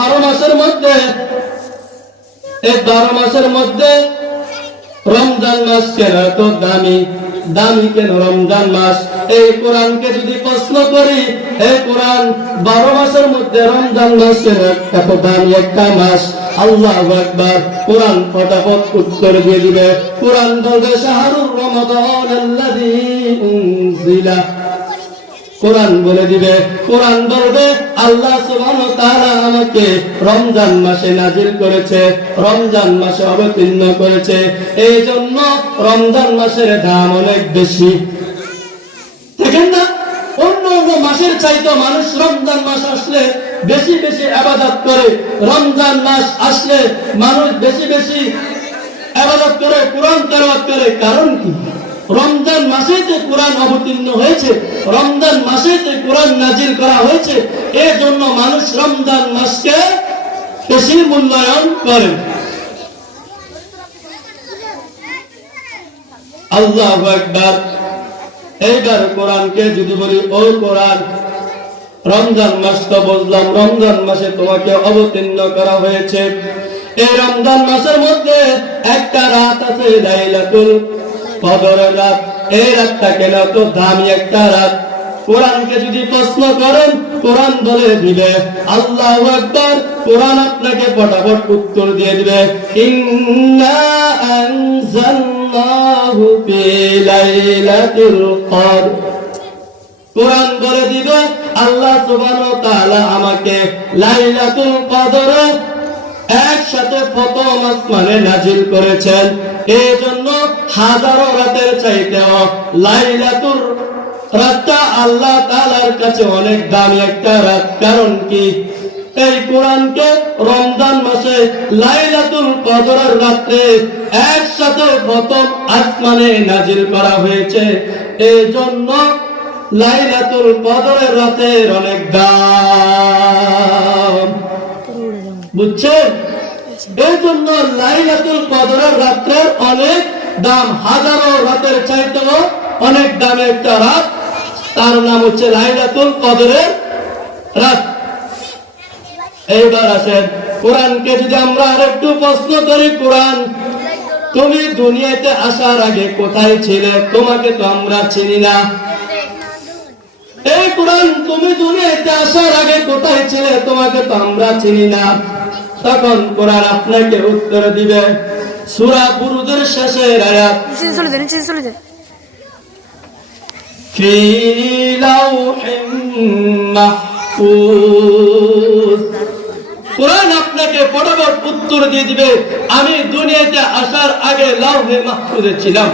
12 মাসের মধ্যে এই 12 মাসের মধ্যে রমজান মাস কেন এত দামি? দামি কেন রমজান মাস? এই কোরআনকে যদি প্রশ্ন করি, এই কোরআন 12 মাসের মধ্যে রমজান মাস কেন এত দামি একটা মাস? আল্লাহু আকবার। কোরআন ফটাফট উত্তর দিয়ে দিবে। কোরআন বলবে শাহরুর রমাদানাল্লাযী উনজিলা। কোরআন বলে দিবে, কোরআন বলবে আল্লাহ সুবহানাহু ওয়া তাআলা আমাকে রমজান মাসে নাজিল করেছে, রমজান মাসে অবতীর্ণ করেছে, এই জন্য রমজান মাসের দাম অনেক বেশি। দেখেন না, অন্য অন্য মাসের চাইতে মানুষ রমজান মাস আসলে বেশি বেশি ইবাদত করে, রমজান মাস আসলে মানুষ বেশি বেশি ইবাদত করে, কোরআন তেলাওয়াত করে। কারণ কি? রমজান মাসেতে কোরআন অবতীর্ণ হয়েছে, রমজান মাসেতে কোরআন নাজিল করা হয়েছে, এর জন্য মানুষ রমজান মাসকে বেশি মূল্যায়ন করে। আল্লাহু আকবার। এইবার কোরআনকে যদি বলি, ও কোরআন, রমজান মাস তো বুঝলাম, রমজান মাসে তোমাকে অবতীর্ণ করা হয়েছে, এই রমজান মাসের মধ্যে একটা রাত আছে লাইলাতুল কদরের রাত। এই রাতটা কেন তো দামি একটা রাত? কোরআনকে যদি প্রশ্ন করেন, কোরআন বলে দিবে, আল্লাহু আকবার। কোরআন আপনাকে ফটাফট উত্তর দিয়ে দিবে, ইন্না আনজালনাহু ফি লাইলাতুল কদর। কোরআন বলে দিবে আল্লাহ সুবহানাহু ওয়া তাআলা আমাকে লাইলাতুল কদরে একসাথে প্রথম আসমানে নাজিল করেছেন, এই জন্য হাজারো রাতের চাইতেও লাইলাতুল রাতটা আল্লাহ তাআলার কাছে অনেক দামি একটা রাত। কারণ কি? এই কোরআনকে রমজান মাসে লাইলাতুল কদরের রাতে একসাথে প্রথম আসমানে নাজিল করা হয়েছে, এই জন্য লাইলাতুল কদরের রাতের অনেক দাম। বুঝছেন? এই জন্য লাইলাতুল কদরের রাতের অনেক দাম, হাজারো রাতের চাইতেও অনেক দামি একটা রাত, তার নাম হচ্ছে লাইলাতুল কদরের রাত। এইবার আসেন, কোরআনকে যদি আমরা আরেকটু প্রশ্ন করি, কোরআন, তুমি দুনিয়াতে আসার আগে কোথায় ছিলে? তোমাকে তো আমরা চিনি না। এই কোরআন, তুমি দুনিয়াতে আসার আগে কোথায় ছিলে? তোমাকে তো আমরা চিনি না। তখন কোরআন আপনাকে উত্তর দিবে, সূরা বুরুদের শেষের আয়াত, ফি লাউহিম মাহফুজ। কোরআন আপনাকে ফটাফট উত্তর দিয়ে দিবে, আমি দুনিয়াতে আসার আগে লাউহে মাহফুজে ছিলাম।